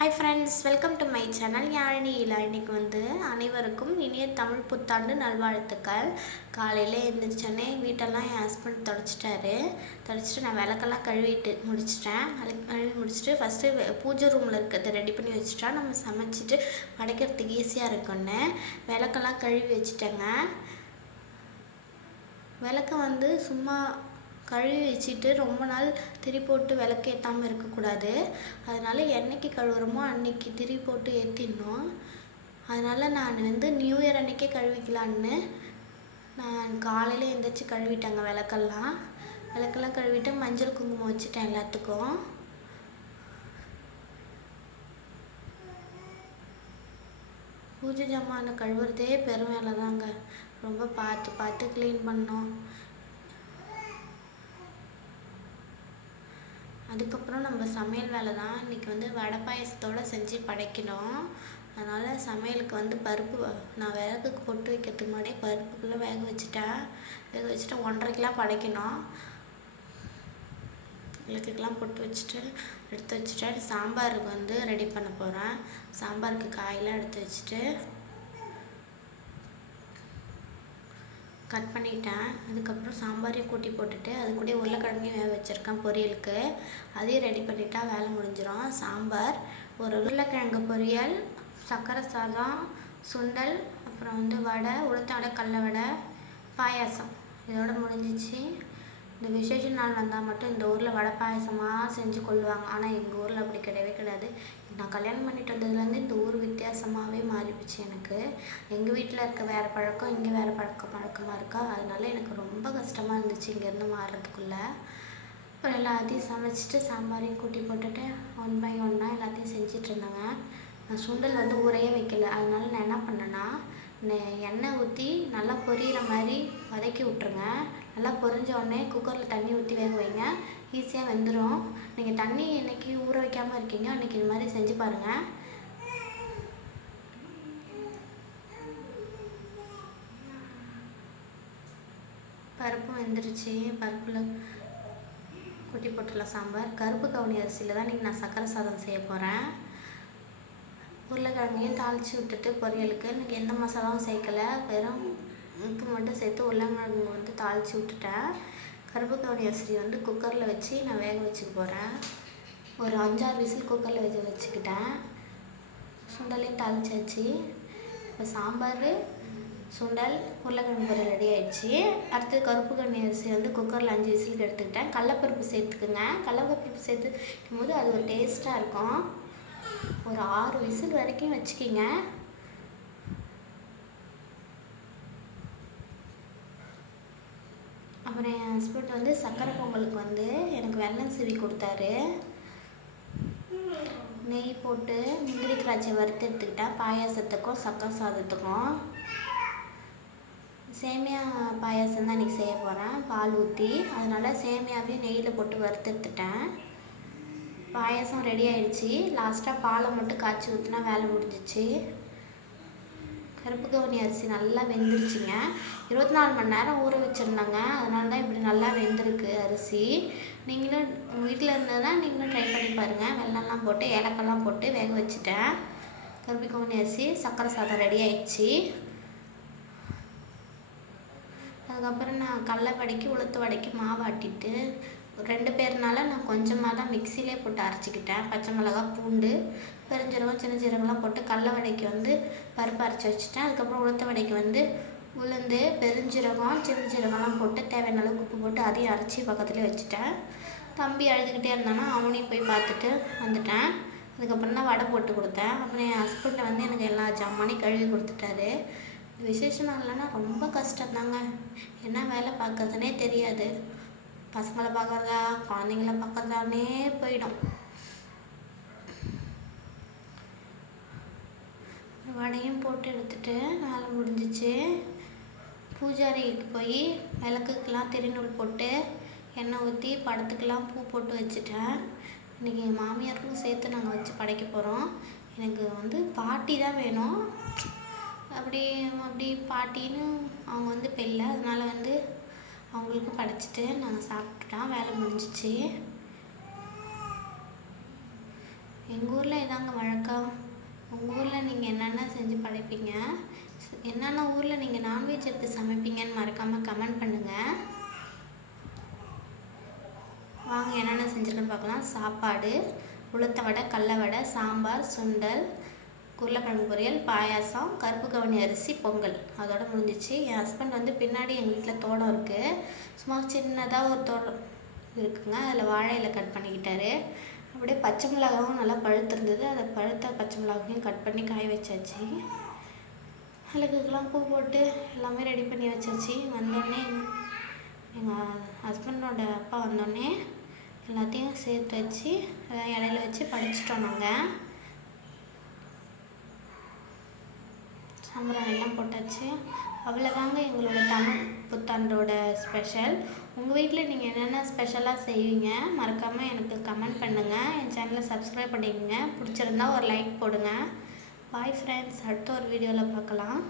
Hi friends, welcome to my channel Yazhini இலா. இன்றைக்கி அனைவருக்கும் இனிய தமிழ் புத்தாண்டு நல்வாழ்த்துக்கள். காலையில் எழுந்திரிச்சோன்னே வீட்டெல்லாம் என் ஹஸ்பண்ட் தொடச்சிட்டு நான் விளக்கெல்லாம் கழுவிட்டு முடிச்சிட்டேன். கழுவி முடிச்சுட்டு ஃபஸ்ட்டு பூஜை ரூமில் இருக்கிறத ரெடி பண்ணி வச்சுட்டா நம்ம சமைச்சிட்டு படைக்கிறதுக்கு ஈஸியாக இருக்குன்னு விளக்கெல்லாம் கழுவி வச்சுட்டேங்க. விளக்க சும்மா கழுவி வச்சுட்டு ரொம்ப நாள் திரி போட்டு விளக்கு ஏற்றாமல் இருக்கக்கூடாது. அதனால் என்றைக்கு கழுவுறோமோ அன்றைக்கி திரி போட்டு ஏற்றிடணும். அதனால் நான் நியூ இயர் அன்றைக்கே கழுவிக்கலான்னு நான் காலையில் எழுந்திரிச்சி கழுவிட்டேங்க. விளக்கெல்லாம் கழுவிட்டு மஞ்சள் குங்குமம் வச்சுட்டேன் எல்லாத்துக்கும். பூஜை ஜாமானை கழுவுறதே பெரும் வேலை தாங்க. ரொம்ப பார்த்து க்ளீன் பண்ணோம். அதுக்கப்புறம் நம்ம சமையல் வேலை தான். இன்றைக்கி வடை பாயசத்தோடு செஞ்சு படைக்கணும். அதனால் சமையலுக்கு பருப்பு நான் விறகுக்கு பொட்டு வைக்கிறதுக்கு முன்னாடியே பருப்புக்குள்ளே வேக வச்சுட்டேன். 1.5 கிலோ படைக்கணும். விளக்குக்கெல்லாம் பொட்டு வச்சுட்டு எடுத்து வச்சுட்டேன். சாம்பாருக்கு ரெடி பண்ண போகிறேன். சாம்பாருக்கு காயெல்லாம் எடுத்து வச்சுட்டு கட் பண்ணிட்டேன். அதுக்கப்புறம் சாம்பாரையும் கூட்டி போட்டுட்டு அது கூட உருளைக்கிழங்கையும் வேக வச்சுருக்கேன் பொரியலுக்கு. அதையும் ரெடி பண்ணிட்டா வேலை முடிஞ்சிடும். சாம்பார், ஒரு உருளைக்கிழங்கு பொரியல், சர்க்கரை சாதம், சுண்டல், அப்புறம் வடை, உளுத்த வடை, கடல வடை, பாயாசம். இதோட முடிஞ்சிச்சு. இந்த விசேஷ நாள் வந்தால் மட்டும் இந்த ஊரில் வடை பாயசமாக செஞ்சு கொள்ளுவாங்க. ஆனால் எங்கள் ஊரில் அப்படி கிடையாது. நான் கல்யாணம் பண்ணிட்டு வந்ததுலேருந்து இந்த ஊர் வித்தியாசமாகவே மாறிடுச்சு எனக்கு. எங்கள் வீட்டில் இருக்க வேறு பழக்கம், இங்கே வேறு பழக்கமாக இருக்கா. அதனால எனக்கு ரொம்ப கஷ்டமாக இருந்துச்சு இங்கேருந்து மாறுறதுக்குள்ளே. அப்புறம் எல்லாத்தையும் சமைச்சிட்டு சாம்பாரையும் கூட்டி போட்டுட்டு 1 by 1 எல்லாத்தையும் செஞ்சிட்டு இருந்தேங்க. நான் சுண்டல் ஊறையே வைக்கல. அதனால நான் என்ன பண்ணேன்னா, எண்ணெய் ஊற்றி நல்லா பொரியிற மாதிரி வதக்கி விட்ருங்க. நல்லா பொரிஞ்ச உடனே குக்கரில் தண்ணி ஊற்றி வேக வைங்க. ஈஸியாக வெந்துடும். நீங்கள் தண்ணி இன்றைக்கி ஊற வைக்காமல் இருக்கீங்க, அன்றைக்கி இது மாதிரி செஞ்சு பாருங்கள். பருப்பும் வெந்துருச்சு. பருப்பில் கொட்டி போட்டுடலாம் சாம்பார். கருப்பு கவுனி அரிசியில் தான் இன்றைக்கி நான் சர்க்கரை சாதம் செய்ய போகிறேன். உருளைக்கிழங்கையும் தாளித்து விட்டுட்டு பொரியலுக்கு இன்றைக்கி எந்த மசாலாவும் சேர்க்கலை. வெறும் உப்பு மட்டும் சேர்த்து உருளைக்கிழங்கு தாளித்து விட்டுட்டேன். கருப்பு கவுனி அரிசி குக்கரில் வச்சு நான் வேக வச்சுக்க போகிறேன். ஒரு 5-6 விசில் குக்கரில் வச்சுக்கிட்டேன். சுண்டலையும் தாளிச்சாச்சு. இப்போ சாம்பார், சுண்டல், உருளைக்கிழங்கு பொரியல் ரெடி ஆகிடுச்சு. அடுத்து கருப்பு கவுனி அரிசி குக்கரில் 5 விசிலுக்கு எடுத்துக்கிட்டேன். கடலப்பருப்பு சேர்த்துக்குங்க. கடலப்பருப்பு சேர்த்துக்கும் போது அது ஒரு டேஸ்ட்டாக இருக்கும். ஒரு 6 விசில் வரைக்கும் வச்சுக்கிங்க. அப்புறம் என் ஹஸ்பண்ட் சக்கரை பொங்கலுக்கு எனக்கு வெல்லம் சீவி கொடுத்தாரு. நெய் போட்டு முந்திரி திராட்சை வறுத்து எடுத்துக்கிட்டேன். பாயாசத்துக்கும் சக்கரை சாதத்துக்கும். சேமியா பாயாசம் தான் இன்றைக்கி செய்ய போகிறேன், பால் ஊற்றி. அதனால் சேமியாவையும் நெய்யில் போட்டு வறுத்து எடுத்துட்டேன். பாயாசம் ரெடி ஆகிடுச்சு. லாஸ்ட்டாக பாலை மட்டும் காய்ச்சி ஊற்றினா வேலை முடிஞ்சிச்சு. கருப்பு கவுனி அரிசி நல்லா வெந்துருச்சுங்க. 24 மணி நேரம் ஊற வச்சுருந்தாங்க. அதனால தான் இப்படி நல்லா வெந்திருக்கு அரிசி. நீங்களும் உங்கள் வீட்டில் இருந்ததுன்னா நீங்களும் ட்ரை பண்ணி பாருங்கள். வெல்லம்லாம் போட்டு ஏலக்காய்லாம் போட்டு வேக வச்சுட்டேன். கருப்பு கவுனி அரிசி சர்க்கரை சாதம் ரெடி ஆகிடுச்சு. அதுக்கப்புறம் நான் கடலை வடைக்கு உளுத்த வடைக்கு மாவு ஆட்டிட்டு 2 பேர்னால நான் கொஞ்சமாக தான் மிக்சிலே போட்டு அரைச்சிக்கிட்டேன். பச்சை மிளகா, பூண்டு, பெருஞ்சீரகம், சின்ன சீரகம்லாம் போட்டு கடலை வடைக்கு பருப்பு அரைச்சி வச்சுட்டேன். அதுக்கப்புறம் உளுத்த வடைக்கு உளுந்து, பெருஞ்சீரகம், சின்ன சீரகம்லாம் போட்டு தேவையான அளவுக்கு உப்பு போட்டு அதையும் அரைச்சி பக்கத்துலேயே வச்சுட்டேன். தம்பி அழுதுகிட்டே இருந்தானா அவனையும் போய் பார்த்துட்டு வந்துட்டேன். அதுக்கப்புறம் தான் வடை போட்டு கொடுத்தேன். அப்புறம் என் ஹஸ்பண்ட் எனக்கு எல்லா ஜாமானையும் கழுவி கொடுத்துட்டாரு. விசேஷ நாள்லன்னா ரொம்ப கஷ்டம்தாங்க. என்ன வேலை பார்க்குறதுனே தெரியாது. பசங்களை பார்க்குறதா குழந்தைங்கள பார்க்குறதானே போயிடும். வடையும் போட்டு எடுத்துகிட்டு வேலை முடிஞ்சிச்சு. பூஜாரிக்கு போய் விளக்குக்கெல்லாம் திருநூல் போட்டு எண்ணெய் ஊற்றி படத்துக்கெல்லாம் பூ போட்டு வச்சுட்டேன். இன்றைக்கி எங்கள் மாமியாருக்கும் சேர்த்து நாங்கள் வச்சு படைக்க போகிறோம். எனக்கு பாட்டி தான் வேணும். அப்படி பாட்டின்னு அவங்க இப்போ இல்லை. அதனால் அவங்களுக்கு படைச்சிட்டு நாங்கள் சாப்பிட்டுட்டோம். வேலை முடிஞ்சிச்சு. எங்கள் ஊரில் இதாங்க வழக்கம். உங்கள் ஊரில் நீங்கள் என்னென்ன செஞ்சு படைப்பீங்க, என்னென்ன ஊரில் நீங்கள் நான்வெஜ் எடுத்து சமைப்பீங்கன்னு மறக்காமல் கமெண்ட் பண்ணுங்கள். வாங்க என்னென்ன செஞ்சுருக்கேன்னு பார்க்கலாம். சாப்பாடு, உளுத்த வடை, கடல வடை, சாம்பார், சுண்டல், உருளைக்கிழங்கு பொரியல், பாயாசம், கருப்பு கவுனி அரிசி, பொங்கல். அதோட முடிஞ்சிச்சு. என் ஹஸ்பண்ட் வந்து பின்னாடி எங்கள் வீட்டில் தோட்டம் இருக்குது. சும்மா சின்னதாக ஒரு தோட்டம் இருக்குங்க. அதில் வாழை இலை கட் பண்ணிக்கிட்டாரு. அப்படியே பச்சை மிளகாவும் நல்லா பழுத்திருந்தது. அதை பழுத்த பச்சை மிளகாவையும் கட் பண்ணி காய வச்சாச்சு. அழுகுக்கெல்லாம் பூ போட்டு எல்லாமே ரெடி பண்ணி வச்சாச்சு. வந்தோடனே எங்கள் ஹஸ்பண்டோட அப்பா வந்தோடனே எல்லாத்தையும் சேர்த்து வச்சு இலையில வச்சு படைச்சிட்டோம். நாங்கள் சாம்பிராணி எல்லாம் போட்டாச்சு. அவ்வளோதாங்க எங்களோட தமிழ் புத்தாண்டோட ஸ்பெஷல். உங்கள் வீட்டில் நீங்கள் என்னென்ன ஸ்பெஷலாக செய்வீங்க மறக்காமல் எனக்கு கமெண்ட் பண்ணுங்கள். என் சேனலை சப்ஸ்கிரைப் பண்ணிக்கோங்க. பிடிச்சிருந்தா ஒரு லைக் போடுங்க. பாய் ஃப்ரெண்ட்ஸ், அடுத்த ஒரு வீடியோவில் பார்க்கலாம்.